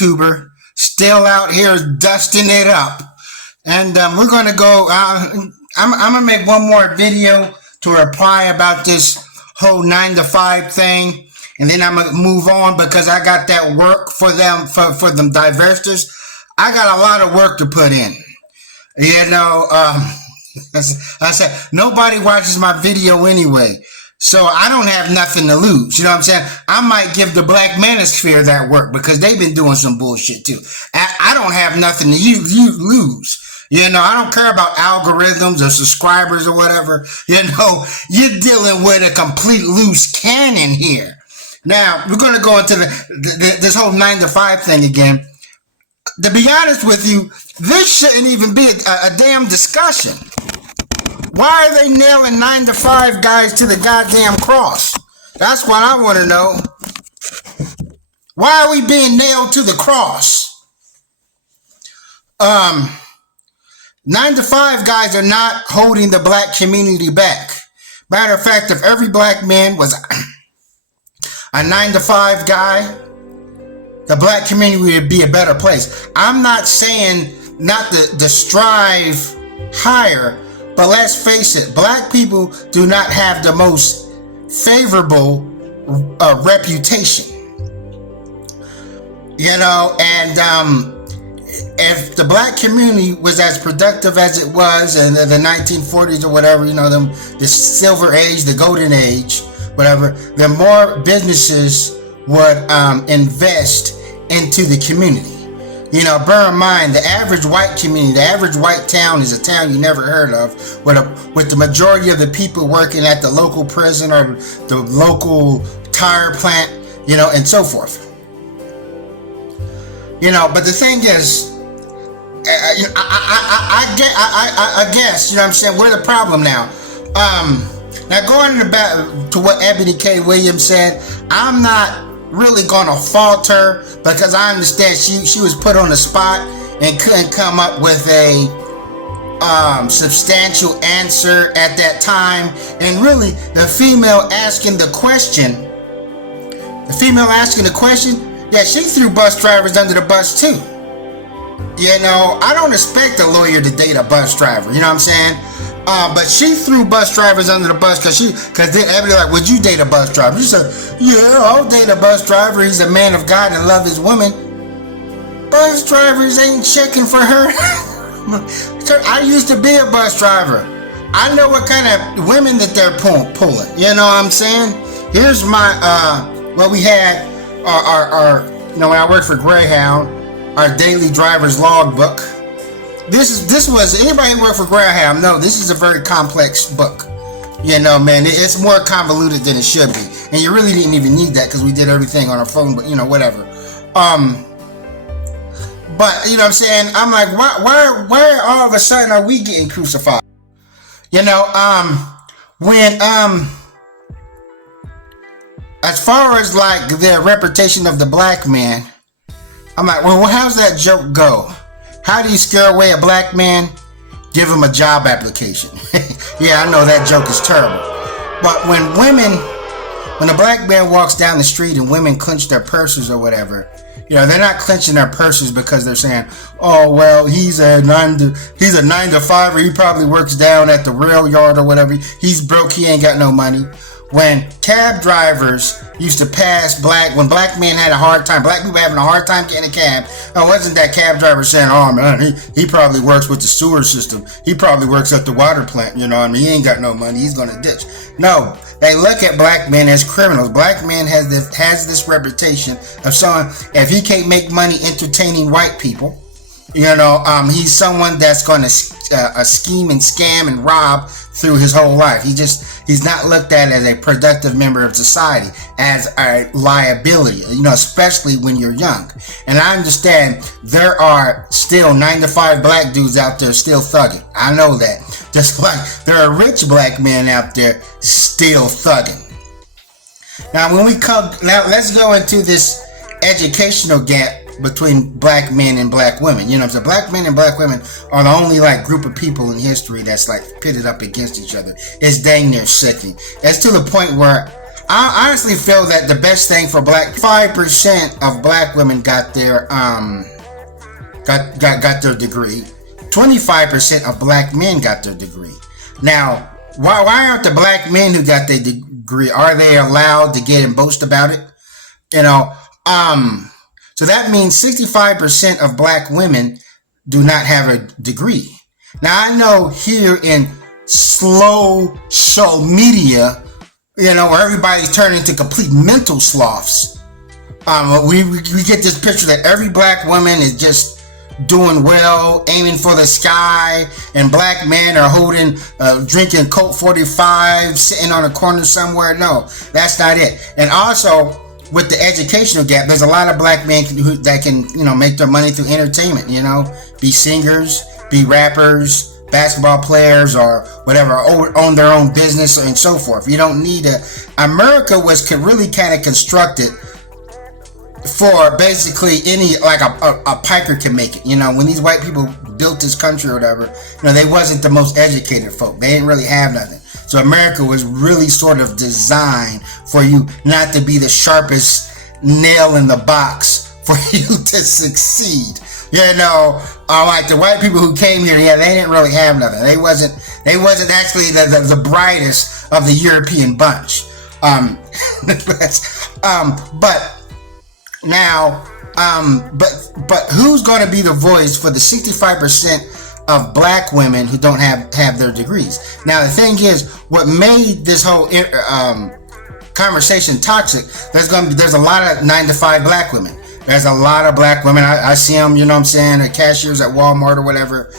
YouTuber, still out here dusting it up. And we're going to go, I'm going to make one more video to reply about this whole 9 to 5 thing. And then I'm going to move on because I got that work for them, for them Dustmasters. I got a lot of work to put in. I said, nobody watches my video anyway. So I don't have nothing to lose. You know what I'm saying? I might give the Black Manosphere that work because they've been doing some bullshit too. I don't have nothing to lose. I don't care about algorithms or subscribers or whatever. You're dealing with a complete loose cannon here. Now, we're going to go into this whole 9 to 5 thing again. To be honest with you, this shouldn't even be a damn discussion. Why are they nailing 9 to 5 guys to the goddamn cross? That's what I want to know. Why are we being nailed to the cross? 9 to 5 guys are not holding the black community back. Matter of fact, if every black man was a 9 to 5 guy, the black community would be a better place. I'm not saying not to strive higher, but let's face it, black people do not have the most favorable reputation. And if the black community was as productive as it was in the 1940s or whatever, the silver age, the golden age, whatever, then more businesses would invest into the community. Bear in mind, the average white community, the average white town is a town you never heard of, with the majority of the people working at the local prison or the local tire plant, and so forth. But the thing is, I guess, what I'm saying, we're the problem now. Now going back to what Ebony K. Williams said, I'm not really gonna falter because I understand she was put on the spot and couldn't come up with a substantial answer at that time. And really, the female asking the question, yeah, she threw bus drivers under the bus too. I don't expect a lawyer to date a bus driver, you know what I'm saying? But she threw bus drivers under the bus because then everybody like, would you date a bus driver? She said, yeah, I'll date a bus driver. He's a man of God and love his woman. Bus drivers ain't checking for her. I used to be a bus driver. I know what kind of women that they're pulling. You know what I'm saying? Here's my, we had our when I worked for Greyhound, our daily driver's logbook. This was, anybody who worked for Greyhound, no, this is a very complex book. Man, it's more convoluted than it should be. And you really didn't even need that because we did everything on our phone, but whatever. But, what I'm saying? I'm like, why all of a sudden are we getting crucified? As far as like the reputation of the black man, I'm like, well, how's that joke go? How do you scare away a black man? Give him a job application. Yeah, I know that joke is terrible. But when a black man walks down the street and women clench their purses or whatever, they're not clenching their purses because they're saying, oh, well, he's a 9 to 5, or he probably works down at the rail yard or whatever. He's broke, he ain't got no money. When cab drivers used to pass when black men had a hard time, black people having a hard time getting a cab, wasn't that cab driver saying, oh man, he probably works with the sewer system. He probably works at the water plant, He ain't got no money, he's gonna ditch. No, they look at black men as criminals. Black man has this reputation of someone, if he can't make money entertaining white people, he's someone that's going to scheme and scam and rob through his whole life. He's not looked at as a productive member of society, as a liability, especially when you're young. And I understand there are still 9 to 5 black dudes out there still thugging. I know that. Just like there are rich black men out there still thugging. Now, let's go into this educational gap between black men and black women. So black men and black women are the only group of people in history that's pitted up against each other. It's dang near sickening. It's to the point where I honestly feel that the best thing for 5% of black women got their got their degree. 25% of black men got their degree. Now, why aren't the black men who got their degree, are they allowed to get and boast about it? You know, so that means 65% of black women do not have a degree. Now, I know here in slow show media, you know, where everybody's turning into complete mental sloths. We get this picture that every black woman is just doing well, aiming for the sky, and black men are holding, drinking Coke 45, sitting on a corner somewhere. No, that's not it. And also, with the educational gap, there's a lot of black men that can, you know, make their money through entertainment, you know, be singers, be rappers, basketball players, or whatever, own their own business and so forth. You don't need America was really kind of constructed for basically any, like a piker can make it. You know, when these white people built this country or whatever, you know, they wasn't the most educated folk. They didn't really have nothing. So America was really sort of designed for you not to be the sharpest nail in the box for you to succeed. You know, like the white people who came here, yeah, they didn't really have nothing. They wasn't actually the brightest of the European bunch. But now, but who's going to be the voice for the 65% of black women who don't have their degrees? Now, the thing is, what made this whole conversation toxic, there's a lot of 9-to-5 black women. There's a lot of black women. I see them, you know what I'm saying, the cashiers at Walmart or whatever.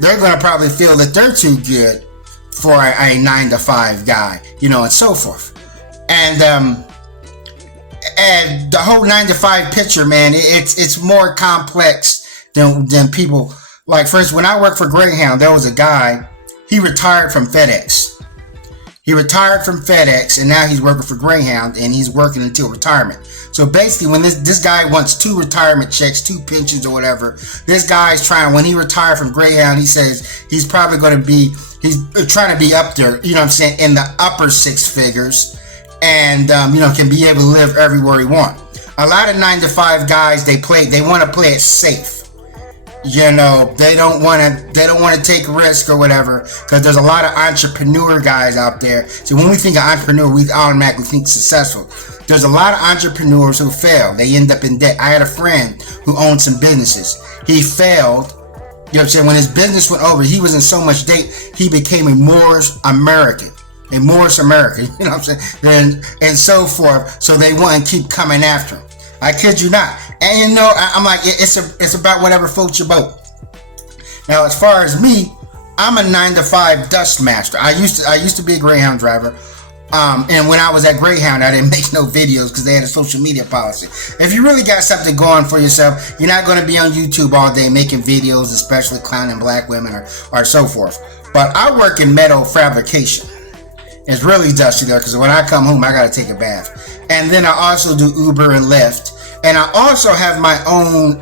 They're going to probably feel that they're too good for a 9-to-5 guy, you know, and so forth. And the whole 9-to-5 picture, man, it's more complex than people. Like, for instance, when I worked for Greyhound, there was a guy, he retired from FedEx. He retired from FedEx, and now he's working for Greyhound, and he's working until retirement. So basically, when this guy wants 2 retirement checks, 2 pensions or whatever, this guy's trying, when he retired from Greyhound, he says he's probably going to be, he's trying to be up there, you know what I'm saying, in the upper 6 figures, and, you know, can be able to live everywhere he wants. A lot of 9-to-5 guys, they want to play it safe. You know, they don't want to take risk or whatever, because there's a lot of entrepreneur guys out there. So when we think of entrepreneur, we automatically think successful. There's a lot of entrepreneurs who fail. They end up in debt. I had a friend who owned some businesses. He failed. You know what I'm saying? When his business went over, he was in so much debt, he became a Moorish American. You know what I'm saying? And so forth. So they want to keep coming after him. I kid you not. And you know, I'm like, it's about whatever floats your boat. Now, as far as me, I'm a 9-to-5 Dustmaster. I used to be a Greyhound driver. And when I was at Greyhound, I didn't make no videos because they had a social media policy. If you really got something going for yourself, you're not going to be on YouTube all day making videos, especially clowning black women or so forth. But I work in metal fabrication. It's really dusty there because when I come home, I got to take a bath. And then I also do Uber and Lyft. And I also have my own,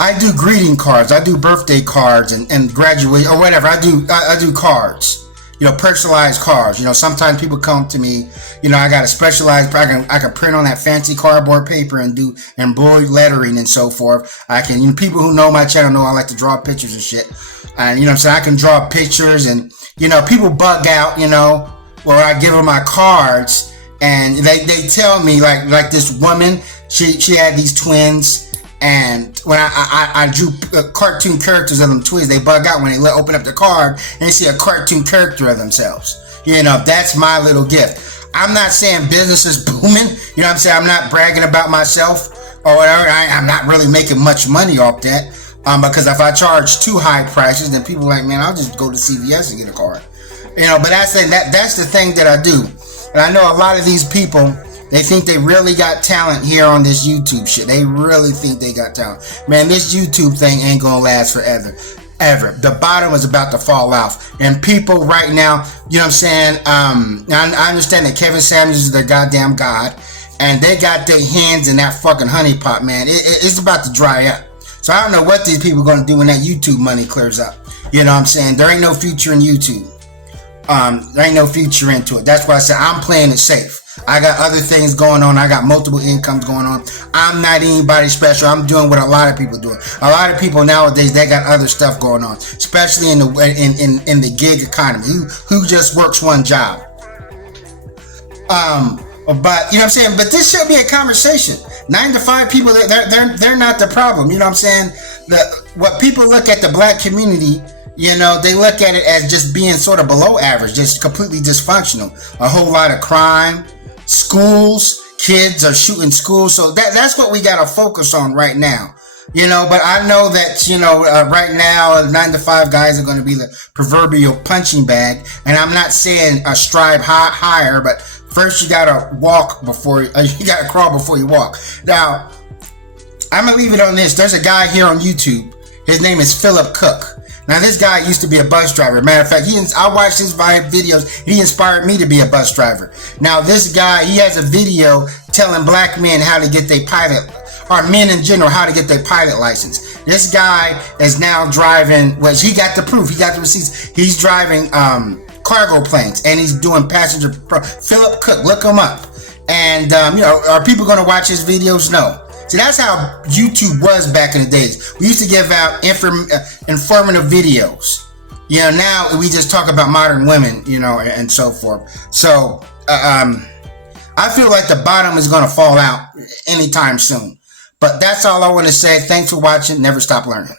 I do greeting cards. I do birthday cards and graduate or whatever. I do cards, you know, personalized cards. You know, sometimes people come to me, you know, I got a specialized, I can print on that fancy cardboard paper and do embroidered lettering and so forth. I can, you know, people who know my channel know I like to draw pictures and shit. And, you know what I'm saying, I can draw pictures and, you know, people bug out, you know, or I give them my cards and they tell me like this woman, she had these twins, and when I drew cartoon characters of them twins, they bug out when they open up the card and they see a cartoon character of themselves. You know, that's my little gift. I'm not saying business is booming, you know what I'm saying, I'm not bragging about myself or whatever. I'm not really making much money off that, because if I charge too high prices, then people are like, man, I'll just go to CVS and get a card. You know, but that's the thing that I do. And I know a lot of these people, they think they really got talent here on this YouTube shit. They really think they got talent. Man, this YouTube thing ain't gonna last forever. Ever. The bottom is about to fall off. And people right now, you know what I'm saying? I understand that Kevin Samuels is their goddamn god. And they got their hands in that fucking honey pot, man. It's about to dry up. So I don't know what these people are gonna do when that YouTube money clears up. You know what I'm saying? There ain't no future in YouTube. There ain't no future into it. That's why I said I'm playing it safe. I got other things going on. I got multiple incomes going on. I'm not anybody special. I'm doing what a lot of people do. A lot of people nowadays, they got other stuff going on, especially in the gig economy. Who just works one job? But you know what I'm saying. But this should be a conversation. 9 to 5 people, they're not the problem. You know what I'm saying? What people look at the black community, you know, they look at it as just being sort of below average, just completely dysfunctional. A whole lot of crime, schools, kids are shooting schools. So that's what we got to focus on right now. You know, but I know that, you know, right now, 9 to 5 guys are going to be the proverbial punching bag. And I'm not saying strive higher, but first you got to walk before, you got to crawl before you walk. Now, I'm going to leave it on this. There's a guy here on YouTube. His name is Philip Cook. Now, this guy used to be a bus driver. Matter of fact, I watched his videos. He inspired me to be a bus driver. Now, this guy, he has a video telling black men how to get their pilot, or men in general, how to get their pilot license. This guy is now driving, he got the proof, he got the receipts. He's driving cargo planes, and he's doing passenger. Philip Cook, look him up. And, you know, are people going to watch his videos? No. See, that's how YouTube was back in the days. We used to give out informative videos. You know, now we just talk about modern women, you know, and so forth. So, I feel like the bottom is going to fall out anytime soon. But that's all I want to say. Thanks for watching. Never stop learning.